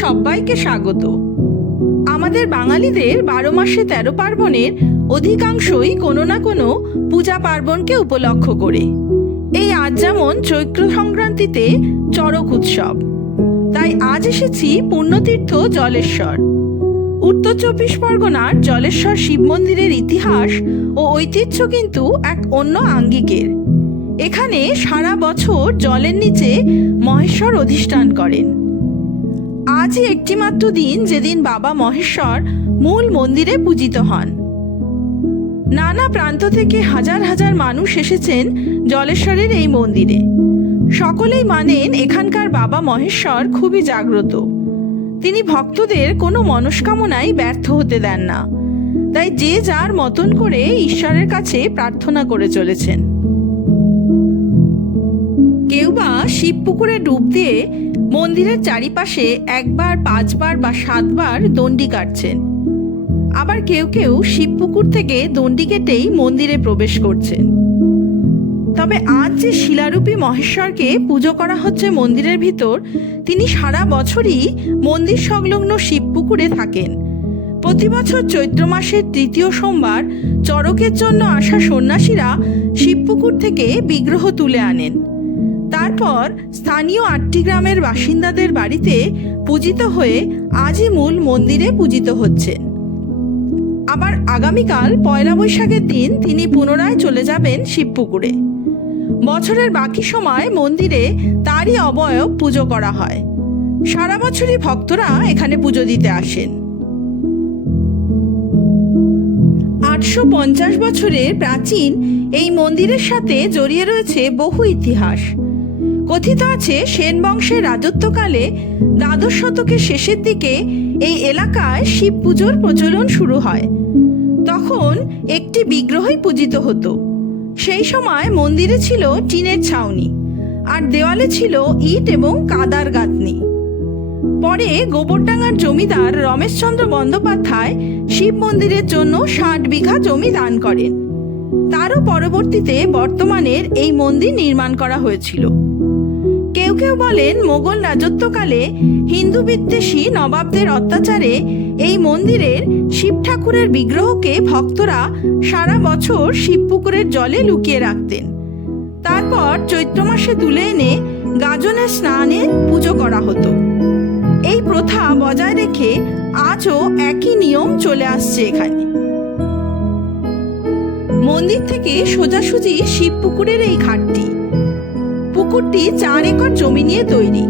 সবাইকে স্বাগত। আমাদের বাঙালিদের বারো মাসে তেরো পার্বণের অধিকাংশই কোনো না কোনো পূজা পার্বণকে উপলক্ষ করে। এই আজ যেমন চৈত্র সংক্রান্তিতে চড়ক উৎসব, তাই আজ এসেছি পুণ্যতীর্থ জলেশ্বর। উত্তর চব্বিশ পরগনার জলেশ্বর শিব মন্দিরের ইতিহাস ও ঐতিহ্য কিন্তু এক অন্য আঙ্গিকের। এখানে সারা বছর জলের নিচে মহেশ্বর অধিষ্ঠান করেন। আজই একটিমাত্র দিন যেদিন বাবা মহেশ্বর মূল মন্দিরে পূজিত হন। নানা প্রান্ত থেকে হাজার হাজার মানুষ এসেছেন জলেশ্বরের এই মন্দিরে। সকলেই মানেন এখানকার বাবা মহেশ্বর খুবই জাগ্রত। তিনি ভক্তদের কোনো মনস্কামনাই ব্যর্থ হতে দেন না। তাই যে যার মতন করে ঈশ্বরের কাছে প্রার্থনা করে চলেছেন। কেউ বা শিব পুকুরে ডুব দিয়ে মন্দিরের চারিপাশে একবার, পাঁচবার বা সাতবার দণ্ডি কাটছেন। আবার কেউ কেউ শিবপুকুর থেকে দণ্ডি কেটেই মন্দিরে প্রবেশ করছেন। তবে আজ যে শিলারূপী মহেশ্বরকে পুজো করা হচ্ছে মন্দিরের ভিতর, তিনি সারা বছরই মন্দির সংলগ্ন শিবপুকুরে থাকেন। প্রতি বছর চৈত্র মাসের তৃতীয় সোমবার চড়কের জন্য আসা সন্ন্যাসীরা শিবপুকুর থেকে বিগ্রহ তুলে আনেন। তারপর স্থানীয় আটটি গ্রামের বাসিন্দাদের বাড়িতে পূজিত হয়ে আজই মূল মন্দিরে পূজিত হচ্ছেন। আবার আগামীকাল পয়লা বৈশাখের দিন তিনি পুনরায় চলে যাবেন শিবপুকুরে। বছরের বাকি সময় মন্দিরে তারই অবয়ব পুজো করা হয়। সারা বছরই ভক্তরা এখানে পুজো দিতে আসেন। আটশো পঞ্চাশ বছরের প্রাচীন এই মন্দিরের সাথে জড়িয়ে রয়েছে বহু ইতিহাস। কথিত আছে সেন বংশের রাজত্বকালে দ্বাদশ শতকের শেষের দিকে এই এলাকায় শিব পুজোর প্রচলন শুরু হয়। তখন একটি বিগ্রহই পূজিত হতো। সেই সময় মন্দিরে ছিল টিনের ছাউনি, আর দেওয়ালে ছিল ইট এবং কাদার গাঁথনি। পরে গোবরডাঙ্গার জমিদার রমেশচন্দ্র বন্দ্যোপাধ্যায় শিব মন্দিরের জন্য ষাট বিঘা জমি দান করেন। তারও পরবর্তীতে বর্তমানের এই মন্দির নির্মাণ করা হয়েছিল। কেউ কেউ বলেন মোগল রাজত্বকালে হিন্দু বিদ্বেষী নবাবদের অত্যাচারে এই মন্দিরের শিব ঠাকুরের বিগ্রহকে ভক্তরা সারা বছর শিবপুকুরের জলে লুকিয়ে রাখতেন। তারপর চৈত্র মাসে তুলে এনে গাজনের স্নানে পুজো করা হতো। এই প্রথা বজায় রেখে আজও একই নিয়ম চলে আসছে এখানে। মন্দির থেকে সোজাসুজি শিব পুকুরের এই ঘাটটি পুকুরটি চার একর জমি নিয়ে তৈরি।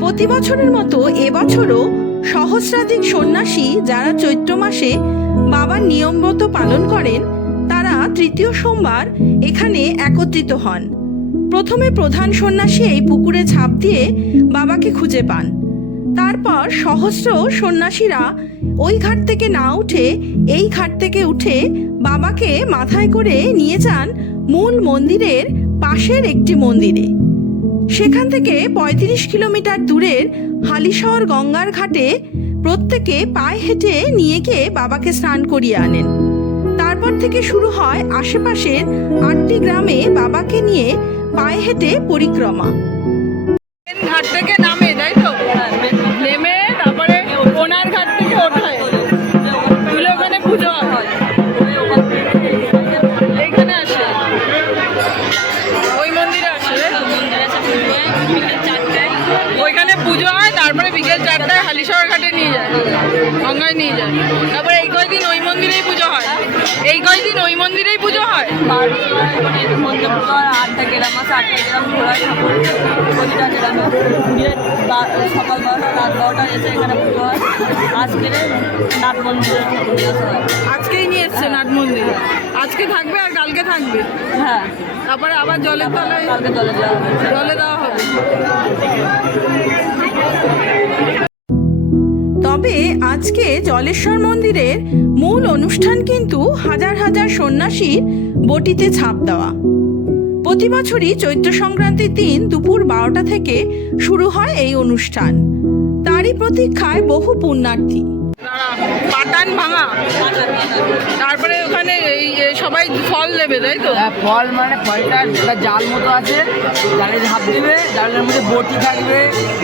প্রতি বছরের মতো এবছরও সহস্রাধিক সন্ন্যাসী যারা চৈত্র মাসে বাবার নিয়মমতো পালন করেন, তারা তৃতীয় সোমবার এখানে একত্রিত হন। প্রথমে প্রধান সন্ন্যাসী এই পুকুরে ঝাঁপ দিয়ে বাবাকে খুঁজে পান। তারপর সহস্র সন্ন্যাসীরা ওই ঘাট থেকে না উঠে এই ঘাট থেকে উঠে বাবাকে মাথায় করে নিয়ে যান মূল মন্দিরের পাশের একটি মন্দিরে। সেখান থেকে ৩৫ কিলোমিটার দূরের হালিশহর গঙ্গার ঘাটে প্রত্যেকে পায়ে হেঁটে নিয়ে গিয়ে বাবাকে স্নান করিয়ে আনেন। তারপর থেকে শুরু হয় আশেপাশের আটটি গ্রামে বাবাকে নিয়ে পায়ে হেঁটে পরিক্রমা। ঘাট থেকে গঙ্গায় নিয়ে যায় তারপরে এই কয়দিন ওই মন্দিরেই পুজো হয়? এই কয়দিন ওই মন্দিরেই পুজো হয়? আটটা গ্রাম আছে আটটা গ্রাম প্রতিটা গ্রামে সকাল বারোটা রাত বারোটা এসে এখানে পুজো হয় আজকে নাট মন্দিরে আজকেই নিয়ে এসছে নাট মন্দিরে। আজকে থাকবে আর কালকে থাকবে? হ্যাঁ। তারপরে আবার জলের তলায় কালকে দলে যাওয়া হবে জলে দেওয়া হবে। আজকে জলেশ্বর মন্দিরের মূল অনুষ্ঠান কিন্তু হাজার হাজার সন্ন্যাসীর বটিতে ছাপ দেওয়া। প্রতি বছরই চৈত্র সংক্রান্তির দিন দুপুর বারোটা থেকে শুরু হয় এই অনুষ্ঠান। তারই প্রতীক্ষায় বহু পুণ্যার্থী। দাঁড়া, ভাঙা। তারপরে ওখানে এই সবাই ফল দেবে তাই তো? হ্যাঁ, ফল মানে ফলটা একটা জাল মতো আছে জালে ঝাঁপ দিবে জালের মধ্যে বটি থাকবে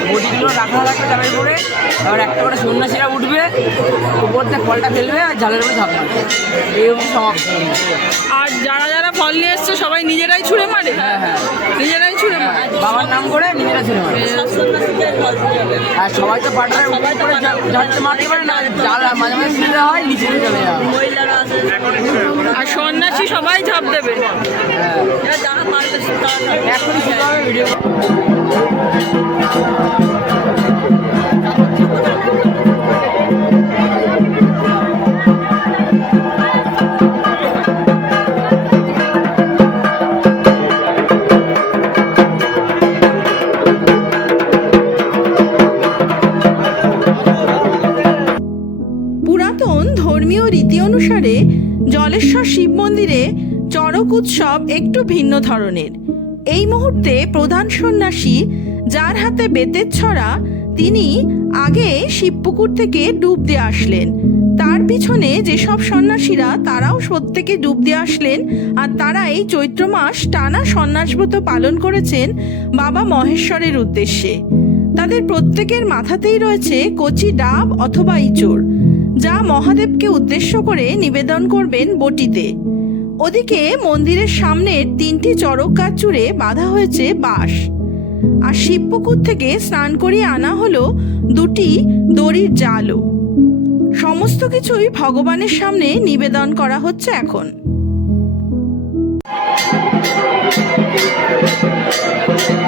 বটিগুলো রাখা থাকবে জালের উপরে এবার একটা করে সন্ন্যাসীরা উঠবে উপর থেকে ফলটা ফেলবে আর জালের উপরে ঝাঁপ মারবে। হচ্ছে সমাপ্ত। আর যারা যারা ফল নিয়ে এসছে সবাই নিজেরাই ছুঁড়ে মারে। হ্যাঁ হ্যাঁ। নিজেরাই ছুঁড়ে মারে। বাবার নাম করে নিজেরা ছেড়ে মারে। যাবে আর সবাই তো উপর করে ঝাড়তে মারতে পারে না জাল মাঝে মাঝে হয় নিচে চলে যাবে আর সন্ন্যাসী সবাই ঝাঁপ দেবে। হ্যাঁ। হবে ভিডিও। অনুসারে জলেশ্বর শিব মন্দিরে চড়ক উৎসব একটু ভিন্ন ধরনের। এই মুহূর্তে প্রধান সন্ন্যাসী যার হাতে বেতের ছড়া, তিনি আগে শিবপুকুর থেকে ডুব দিয়ে আসলেন। তার পিছনে যেসব সন্ন্যাসীরা, তারাও প্রত্যেকে ডুব দিয়ে আসলেন আর তারা এই চৈত্র মাস টানা সন্ন্যাসব্রত পালন করেছেন বাবা মহেশ্বরের উদ্দেশ্যে। তাদের প্রত্যেকের মাথাতেই রয়েছে কচি ডাব অথবা ইঁচড়। যা মহাদেবকে উদ্দেশ্য করে নিবেদন করবেন বটিতে। ওদিকে মন্দিরের সামনের তিনটি চড়ক গাছ জুড়ে বাঁধা হয়েছে বাঁশ। আর শিবপুকুর থেকে স্নান করিয়ে আনা হলো দুটি দড়ির জালও। সমস্ত কিছুই ভগবানের সামনে নিবেদন করা হচ্ছে এখন। এই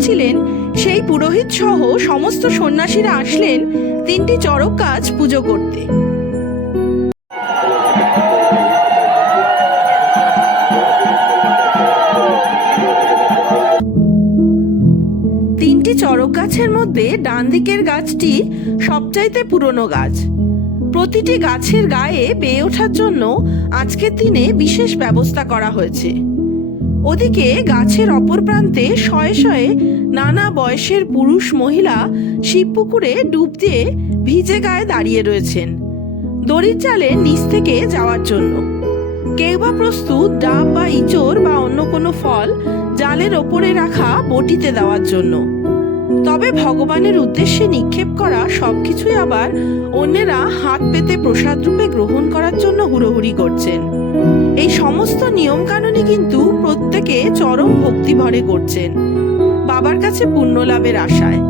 করছিলেন সেই পুরোহিত সহ সমস্ত সন্ন্যাসীরা আসলেন তিনটি চড়ক গাছ পুজো করতে। তিনটি চড়ক গাছের মধ্যে ডান দিকের গাছটি সবচাইতে পুরনো গাছ। প্রতিটি গাছের গায়ে বেয়ে ওঠার জন্য আজকের দিনে বিশেষ ব্যবস্থা করা হয়েছে। ওদিকে গাছের অপর প্রান্তে শয়ে শয়ে নানা বয়সের পুরুষ মহিলা শিবপুকুরে ডুব দিয়ে ভিজে গায়ে দাঁড়িয়ে রয়েছেন। দড়ির জালে নিচ থেকে যাওয়ার জন্য। কেউ বা প্রস্তুত ডাব বা ইঁচড় বা অন্য কোনো ফল জালের ওপরে রাখা বটিতে দেওয়ার জন্য। তবে ভগবানের উদ্দেশ্যে নিক্ষেপ করা সবকিছুই আবার অন্যেরা হাত পেতে প্রসাদ রূপে গ্রহণ করার জন্য হুড়োহুড়ি করছেন। এই সমস্ত নিয়ম কানুনই কিন্তু প্রত্যেকে চরম ভক্তি ভরে করছেন। বাবার কাছে পুণ্য লাভের আশায়।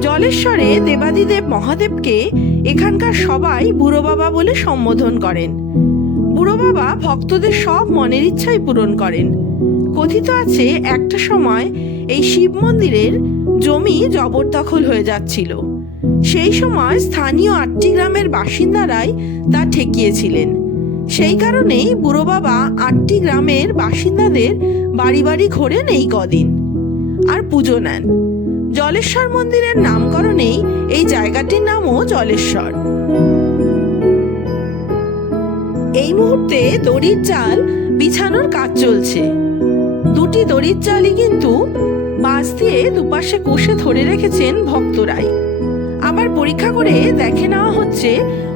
জলেশ্বরে দেবাদিদেব মহাদেবকে এখানকার সবাই বুড়ো বাবা বলে সম্বোধন করেন। বুড়ো বাবা ভক্তদের সব মনের ইচ্ছাই পূরণ করেন। কথিত আছে, একটা সময় এই শিব মন্দিরের জমি জবরদখল হয়ে যাচ্ছিল। সেই সময় স্থানীয় আটটি গ্রামের বাসিন্দারাই তা ঠেকিয়েছিলেন। সেই কারণেই বুড়ো বাবা আটটি গ্রামের বাসিন্দাদের বাড়ি বাড়ি ঘোরেন এই কদিন। আর পুজো নেন। জলেশ্বর মন্দিরের নামকরণেই এই জায়গাটির নামও জলেশ্বর। এই মুহূর্তে দড়ির চাল বিছানোর কাজ চলছে। দুটি দড়ির চালই কিন্তু বাঁশ দিয়ে দুপাশে কষে ধরে রেখেছেন ভক্তরাই। আবার পরীক্ষা করে দেখে নেওয়া হচ্ছে,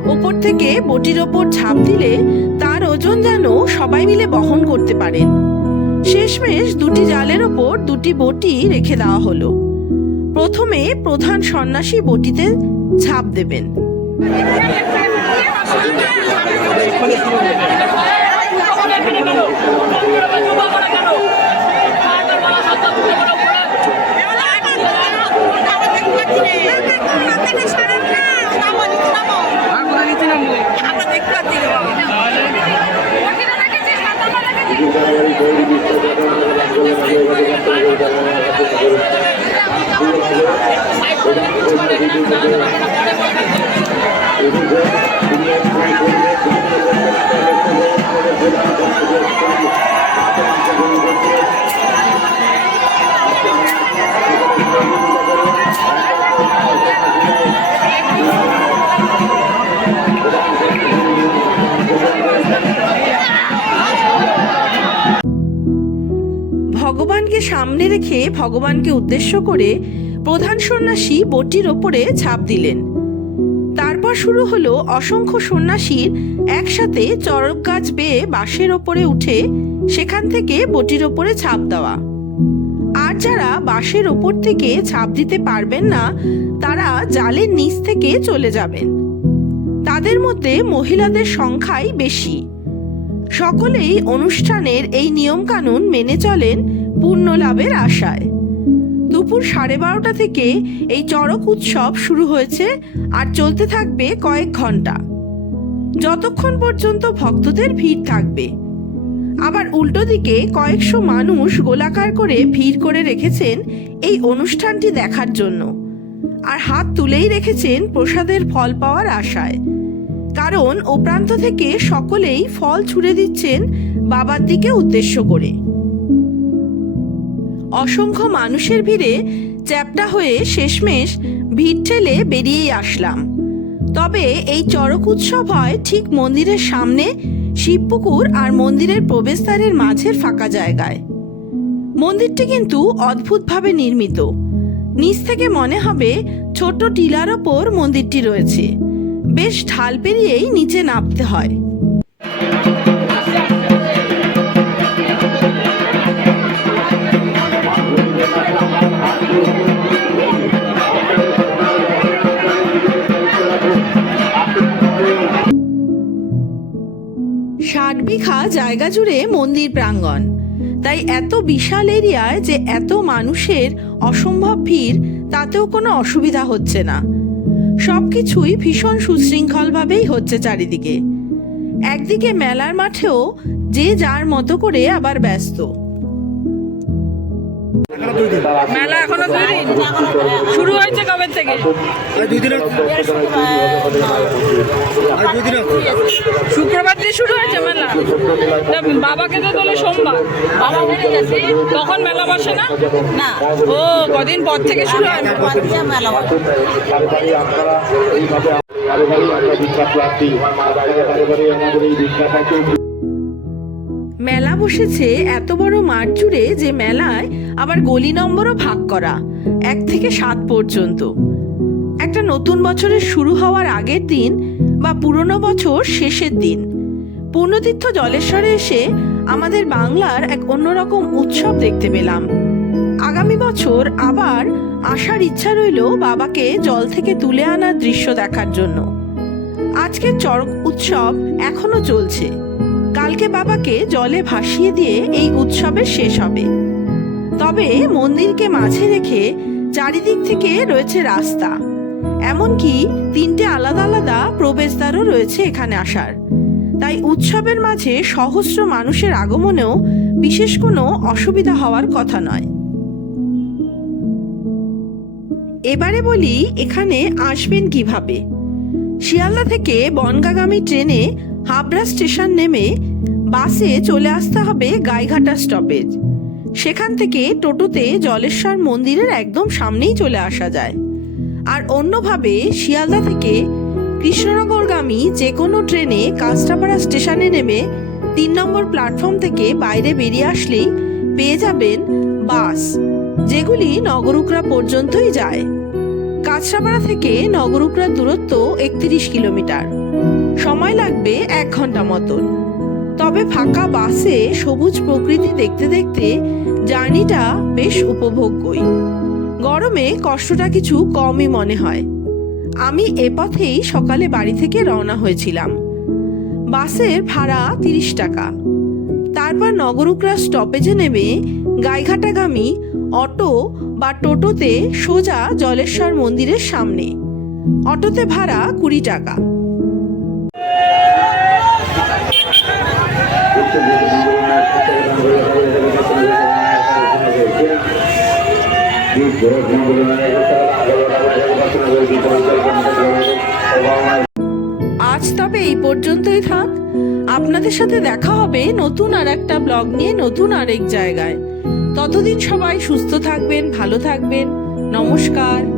ওপর থেকে বটির ওপর ঝাঁপ দিলে তার ওজন যেন সবাই মিলে বহন করতে পারেন। শেষমেশ দুটি জালের ওপর দুটি বটি রেখে দেওয়া হলো। প্রথমে প্রধান সন্ন্যাসী বটিতে ঝাঁপ দেবেন। ভগবানকে সামনে রেখে ভগবানকে উদ্দেশ্য করে প্রধান সন্ন্যাসী বটির ওপরে ছাপ দিলেন। তারপর শুরু হলো অসংখ্য সন্ন্যাসীর একসাথে চরক গাছ বেয়ে বাঁশের ওপরে উঠে সেখান থেকে বটির ওপরে ছাপ দেওয়া। আর যারা বাঁশের ওপর থেকে ছাপ দিতে পারবেন না, তারা জালের নিচ থেকে চলে যাবেন। তাদের মধ্যে মহিলাদের সংখ্যাই বেশি। সকলেই অনুষ্ঠানের এই নিয়মকানুন মেনে চলেন পূর্ণ লাভের আশায়। দুপুর সাড়ে বারোটা থেকে এই চড়ক উৎসব শুরু হয়েছে আর চলতে থাকবে কয়েক ঘণ্টা। যতক্ষণ পর্যন্ত ভক্তদের ভিড় থাকবে। আবার উল্টো দিকে কয়েকশো মানুষ গোলাকার করে ভিড় করে রেখেছেন এই অনুষ্ঠানটি দেখার জন্য আর হাত তুলেই রেখেছেন প্রসাদের ফল পাওয়ার আশায়। কারণ ও প্রান্ত থেকে সকলেই ফল ছুড়ে দিচ্ছেন বাবার দিকে উদ্দেশ্য করে। অসংখ্য মানুষের ভিড়ে চ্যাপটা হয়ে শেষমেশ ভিড় ঠেলে বেরিয়েই আসলাম। তবে এই চড়ক উৎসব হয় ঠিক মন্দিরের সামনে শিবপুকুর আর মন্দিরের প্রবেশদ্বারের মাঝের ফাঁকা জায়গায়। মন্দিরটি কিন্তু অদ্ভুতভাবে নির্মিত। নিচ থেকে মনে হবে ছোট টিলার ওপর মন্দিরটি রয়েছে। বেশ ঢাল পেরিয়েই নিচে নামতে হয়। জায়গা জুড়ে মন্দির প্রাঙ্গণ। তাই এত বিশাল এরিয়ায় যে এত মানুষের অসম্ভব ভিড়, তাতেও কোনো অসুবিধা হচ্ছে না। সব কিছুই ভীষণ সুশৃঙ্খলভাবেই হচ্ছে চারিদিকে। একদিকে মেলার মাঠেও যে যার মতো করে আবার ব্যস্ত। মেলা এখনও দুই দিন। শুরু হয়েছে কবে থেকে? শুক্রবার দিয়ে শুরু হয়েছে মেলা? বাবাকে তো তোলে সোমবার। বাবা বেড়ে গেছে। তখন মেলা বসে না? না। ও কদিন পর থেকে শুরু হয়? মেলা? বাদ দিয়ে মেলা বসে। মেলা বসেছে এত বড় মাঠ জুড়ে যে মেলায় আবার গলি নম্বরও ভাগ করা, এক থেকে সাত পর্যন্ত। একটা নতুন বছরের শুরু হওয়ার আগের দিন বা পুরনো বছর শেষের দিন। পূর্ণতীর্থ জলেশ্বরে এসে আমাদের বাংলার এক অন্যরকম উৎসব দেখতে পেলাম। আগামী বছর আবার আসার ইচ্ছা রইল বাবাকে জল থেকে তুলে আনার দৃশ্য দেখার জন্য। আজকের চড়ক উৎসব এখনও চলছে। কালকে বাবাকে জলে ভাসিয়ে দিয়ে এই উৎসবের শেষ হবে। তবে মন্দিরকে মাঝে রেখে চারিদিক থেকে রয়েছে রাস্তা। এমনকি তিনটে আলাদা আলাদা প্রবেশদ্বারও রয়েছে এখানে আসার। তাই উৎসবের মাঝে সহস্র মানুষের আগমনেও বিশেষ কোনো অসুবিধা হওয়ার কথা নয়। এবারে বলি, এখানে আসবেন কীভাবে? শিয়ালদা থেকে বনগাগামী ট্রেনে হাবড়া স্টেশন নেমে বাসে চলে আসতে হবে গাইঘাটা স্টপেজ। সেখান থেকে টোটোতে জলেশ্বর মন্দিরের একদম সামনেই চলে আসা যায়। আর অন্যভাবে শিয়ালদা থেকে কৃষ্ণনগরগামী যে কোনো ট্রেনে কাস্টাপাড়া স্টেশনে নেমে তিন নম্বর প্ল্যাটফর্ম থেকে বাইরে বেরিয়ে আসলেই পেয়ে যাবেন বাস, যেগুলি নগরুকরা পর্যন্তই যায়। কাঁচরাপাড়া থেকে নগরুকরার দূরত্ব একত্রিশ কিলোমিটার। সময় লাগবে এক ঘণ্টা মতন। তবে ফাঁকা বাসে সবুজ প্রকৃতি দেখতে দেখতে জার্নিটা বেশ উপভোগ্যই। গরমে কষ্টটা কিছু কমই মনে হয়। আমি এ পথেই সকালে বাড়ি থেকে রওনা হয়েছিলাম। বাসের ভাড়া তিরিশ টাকা। তারপর নগরুকরা স্টপেজে নেমে গাইঘাটাগামী অটো বা টোটোতে সোজা জলেশ্বর মন্দিরের সামনে। অটোতে ভাড়া কুড়ি টাকা। আজ তবে এই পর্যন্তই থাক। আপনাদের সাথে দেখা হবে নতুন আর একটা ব্লগ নিয়ে নতুন আরেক জায়গায়। ততদিন সবাই সুস্থ থাকবেন ভালো থাকবেন। নমস্কার।